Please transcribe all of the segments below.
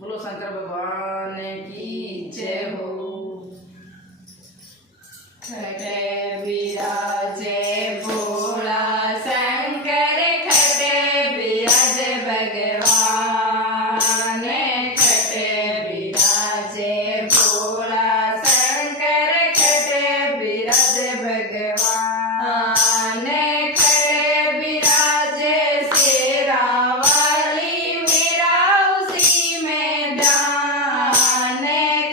बोलो शंकर भगवान की जय हो। खटे विराजे भोला शंकर, खटे विराजे भगवान। खटे विराजे भोला शंकर, खटे विराजे भगवान। खटे विराजे शेरा वाली, मेरा उसी में ध्यान।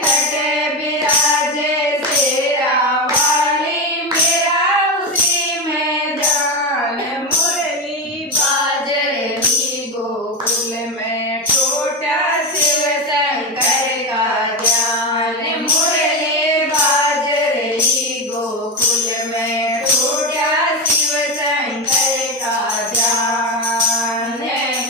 खटे विराजे शेरा वाली, मेरा उसी में ध्यान। मुरली बाज रही गोकुल में, टूटा शिव शंकर का ध्यान। मुरली बाज रही गोकुल में, टूटा शिव शंकर का ध्यान।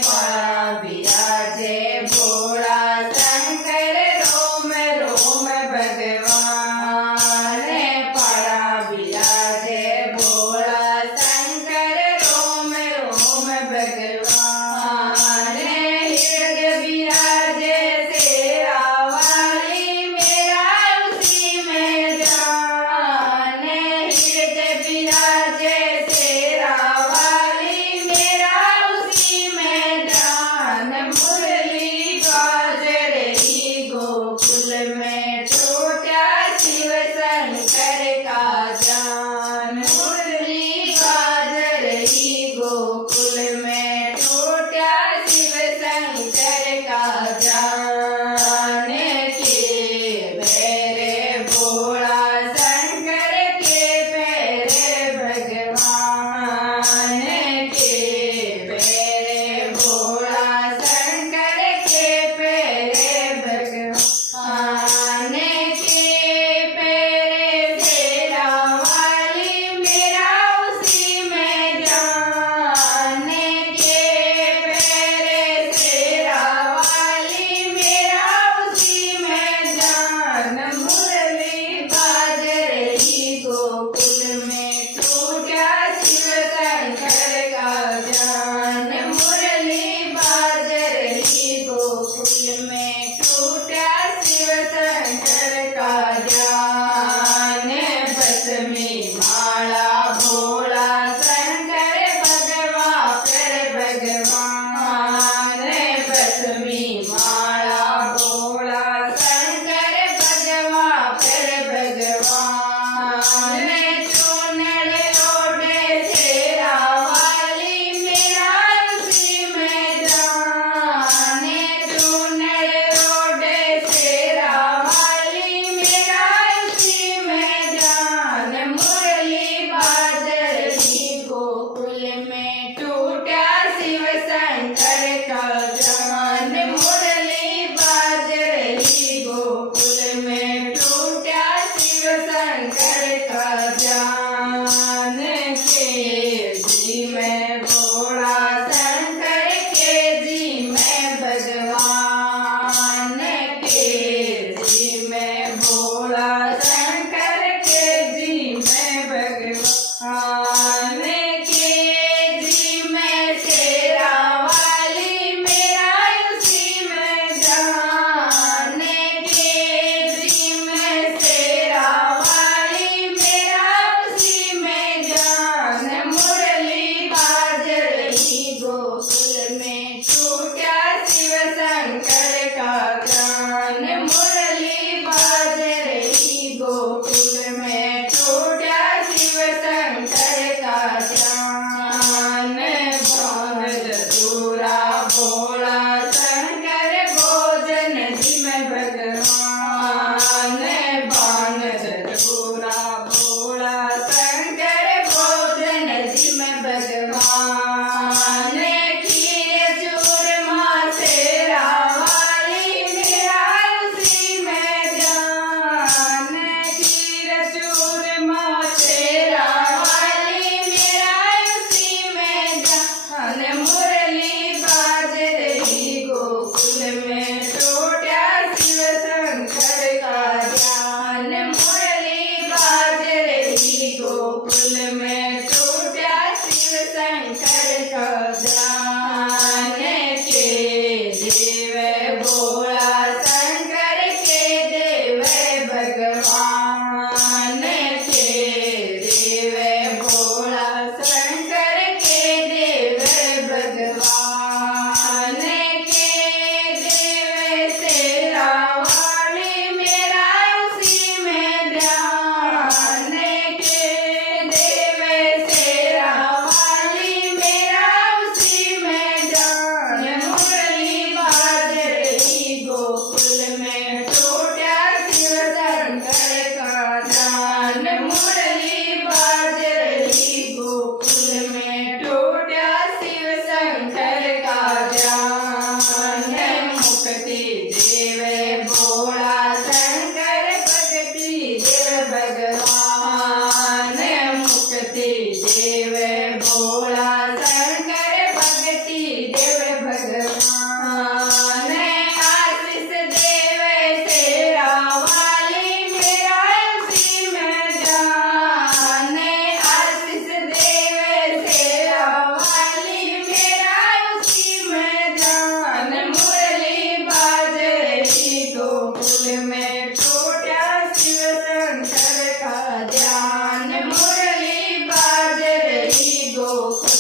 पड़ा विराजे भोला शंकर, रोम रोम भगवान। पड़ा विराजे भोला शंकर, रोम रोम भगवान। हृदय विराजे शेरा वाली, मेरा उसी में ध्यान। हृदय विराजे शेरा वाली, मेरा उसी में ध्यान। मुरली बाज रही गोकुल में, टूटा शिव शंकर का ध्यान। मुरली बाज रही गोकुल में, टूटा शिव शंकर का ध्यान। के पैरे भोला शंकर, के पैरे भगवान। के पैरे भोला शंकर, के पैरे भगवान। के पैरे शेरा वाली, मेरा उसी में ध्यान। के पैरे शेरा वाली, मेरा उसी में ध्यान। मुरली बाज रही गोकुल में, टूटा शिव शंकर का ध्यान। मुरली बाज रही गोकुल में, टूटा शिव शंकर का ध्यान। बस में माला भोला शंकर, भगवा कर भगवान। बस में माला भोला शंकर, भगवा कर भगवान। चूनर ओढ़े शेरा वाली, मेरा उसी में ध्यान। चूनर ओढ़े शेरा वाली, मेरा उसी में ध्यान। मुरली बाज रही गोकुल में, टूटा शिव शंकर का ध्यान। मुरली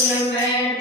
में